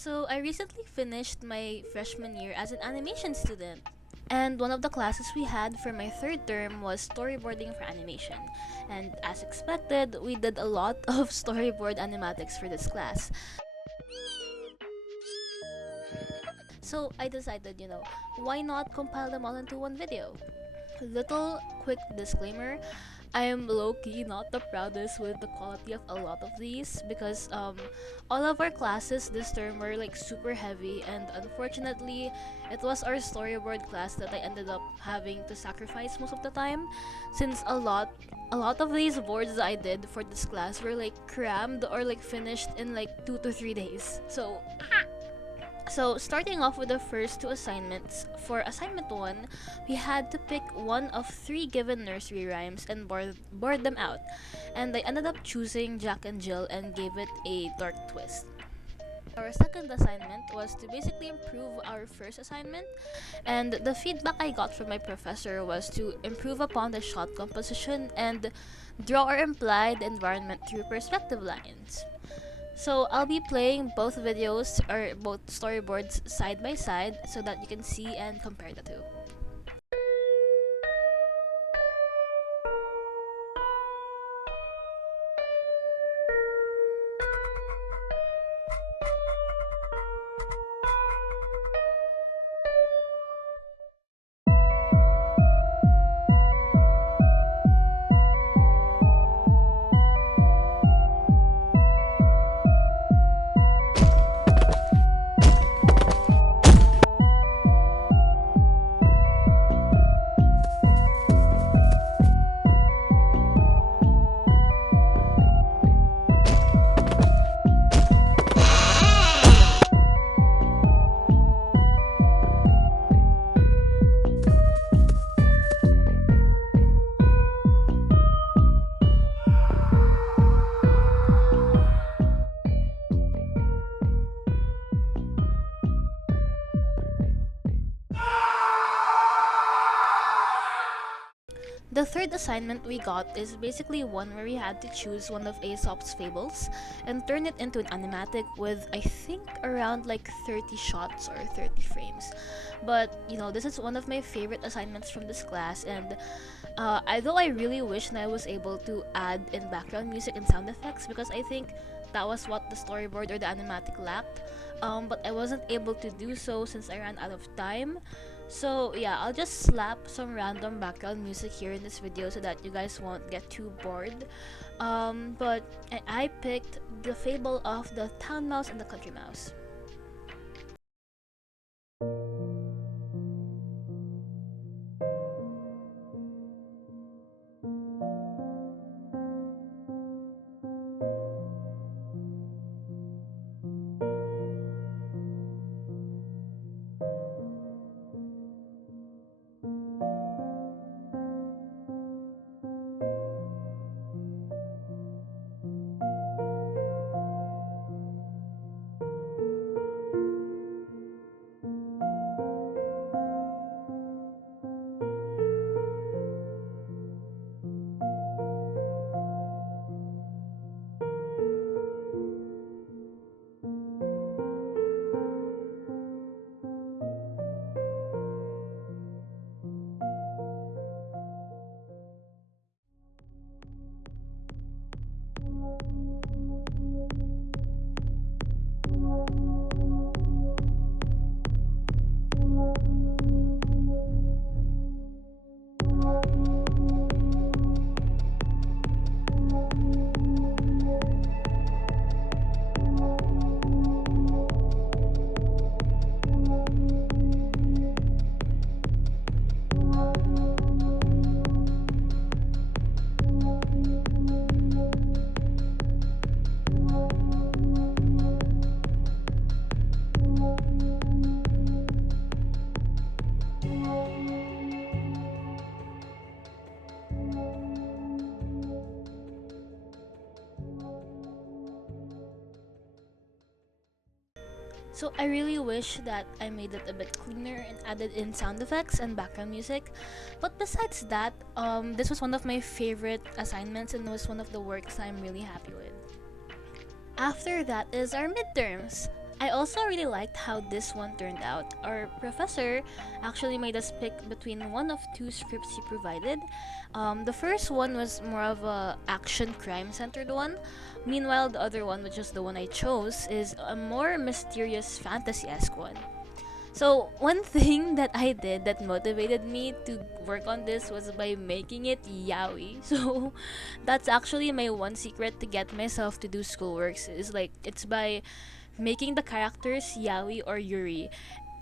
So, I recently finished my freshman year as an animation student. And one of the classes we had for my third term was storyboarding for animation. And as expected, we did a lot of storyboard animatics for this class. So I decided, why not compile them all into one video? Little quick disclaimer, I am low-key not the proudest with the quality of a lot of these because all of our classes this term were like super heavy, and unfortunately it was our storyboard class that I ended up having to sacrifice most of the time, since a lot of these boards that I did for this class were like crammed or like finished in like 2 to 3 days. So, starting off with the first two assignments, for assignment 1, we had to pick one of 3 given nursery rhymes and board them out. And I ended up choosing Jack and Jill and gave it a dark twist. Our second assignment was to basically improve our first assignment, and the feedback I got from my professor was to improve upon the shot composition and draw our implied environment through perspective lines. So I'll be playing both videos or both storyboards side by side so that you can see and compare the two. The third assignment we got is basically one where we had to choose one of Aesop's fables and turn it into an animatic with, I think, around like 30 shots or 30 frames. But this is one of my favorite assignments from this class, and although I really wish that I was able to add in background music and sound effects, because I think that was what the storyboard or the animatic lacked, but I wasn't able to do so since I ran out of time. So yeah, I'll just slap some random background music here in this video so that you guys won't get too bored. But I picked the Fable of the Town Mouse and the Country Mouse. So I really wish that I made it a bit cleaner and added in sound effects and background music. But besides that, this was one of my favorite assignments and was one of the works I'm really happy with. After that is our midterms. I also really liked how this one turned out. Our professor actually made us pick between one of two scripts he provided. The first one was more of a action crime centered one. Meanwhile, the other one, which is the one I chose, is a more mysterious fantasy-esque one. So one thing that I did that motivated me to work on this was by making it yaoi. So that's actually my one secret to get myself to do schoolworks, is like it's by making the characters yaoi or yuri.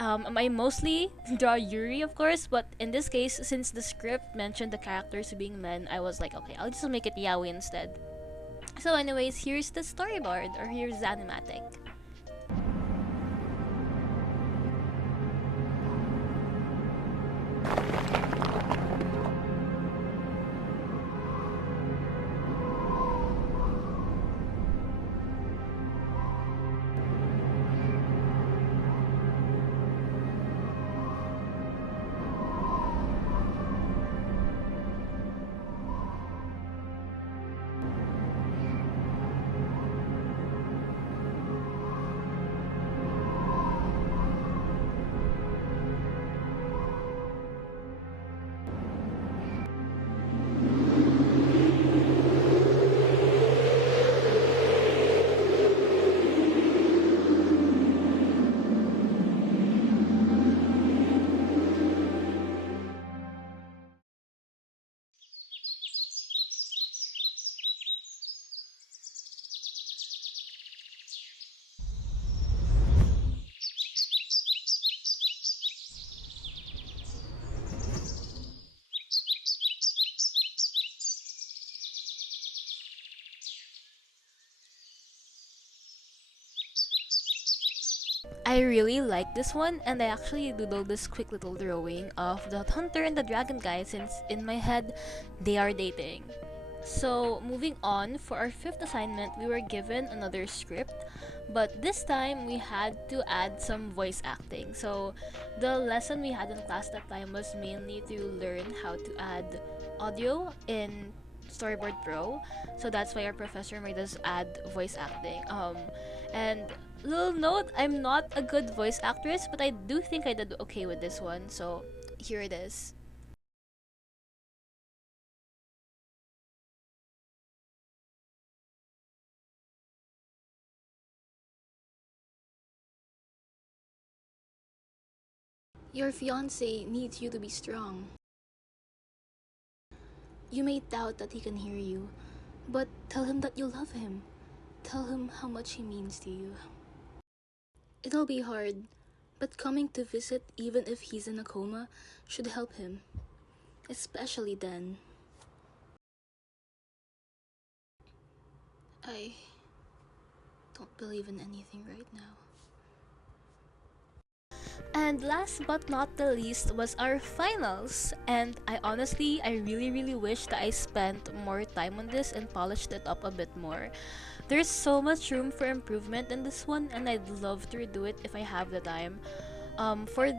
I mostly draw yuri, of course, but in this case, since the script mentioned the characters being men, I was like, okay, I'll just make it yaoi instead. So anyways, here's the storyboard, or here's the animatic. I really like this one, and I actually doodled this quick little drawing of the hunter and the dragon guy, since in my head they are dating. So moving on, for our fifth assignment, we were given another script, but this time we had to add some voice acting. So the lesson we had in class that time was mainly to learn how to add audio in Storyboard Pro. So that's why our professor made us add voice acting. And little note, I'm not a good voice actress, but I do think I did okay with this one. So here it is. Your fiance needs you to be strong. You may doubt that he can hear you, but tell him that you love him. Tell him how much he means to you. It'll be hard, but coming to visit even if he's in a coma should help him, especially then. I don't believe in anything right now. And last but not the least was our finals. And I really wish that I spent more time on this and polished it up a bit more. There's so much room for improvement in this one, and I'd love to redo it if I have the time. For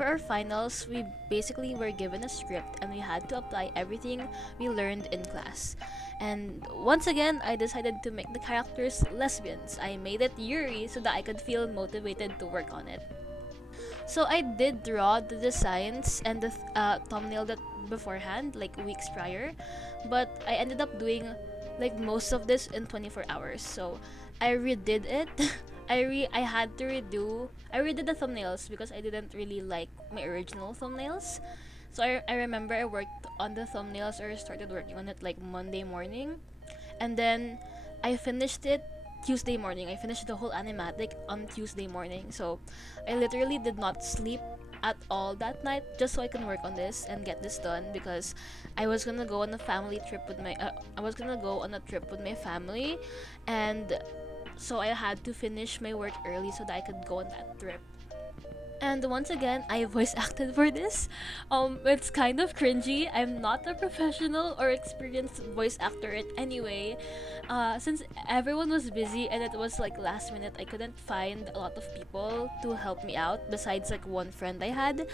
our finals, we basically were given a script and we had to apply everything we learned in class. And once again, I decided to make the characters lesbians. I made it Yuri so that I could feel motivated to work on it. So I did draw the designs and the thumbnail that beforehand, like weeks prior, but I ended up doing like most of this in 24 hours. So I redid it. I redid the thumbnails because I didn't really like my original thumbnails. So I remember I worked on the thumbnails, or started working on it like Monday morning, and then I finished it Tuesday morning. I finished the whole animatic on Tuesday morning. So I literally did not sleep at all that night just so I can work on this and get this done, because I was gonna go on a family trip with my I was gonna go on a trip with my family, and so I had to finish my work early so that I could go on that trip. And once again, I voice acted for this. It's kind of cringy. I'm not a professional or experienced voice actor anyway. Since everyone was busy and it was like last minute, I couldn't find a lot of people to help me out besides like one friend I had.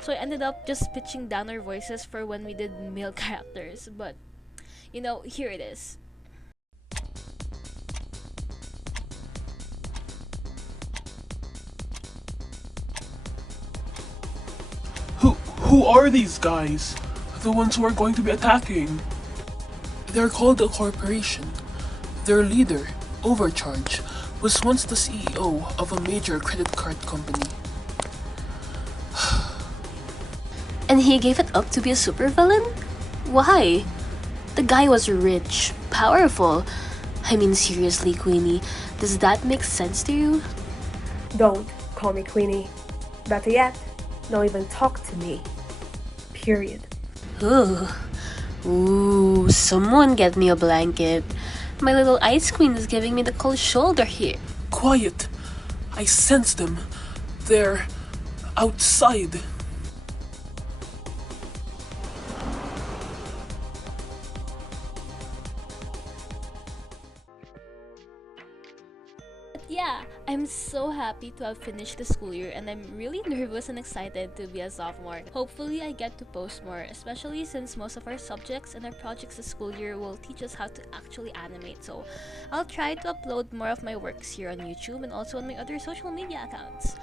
So I ended up just pitching down our voices for when we did male characters. But here it is. Who are these guys? The ones who are going to be attacking? They're called a corporation. Their leader, Overcharge, was once the CEO of a major credit card company. And he gave it up to be a supervillain? Why? The guy was rich, powerful. I mean, seriously, Queenie, does that make sense to you? Don't call me Queenie. Better yet, don't even talk to me. Period. Ooh, someone get me a blanket. My little ice queen is giving me the cold shoulder here. Quiet! I sense them. They're outside. Yeah, I'm so happy to have finished the school year and I'm really nervous and excited to be a sophomore. Hopefully I get to post more, especially since most of our subjects and our projects this school year will teach us how to actually animate. So I'll try to upload more of my works here on YouTube and also on my other social media accounts.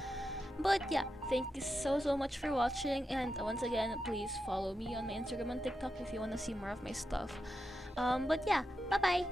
But yeah, thank you so much for watching, and once again, please follow me on my Instagram and TikTok if you want to see more of my stuff. But yeah, bye.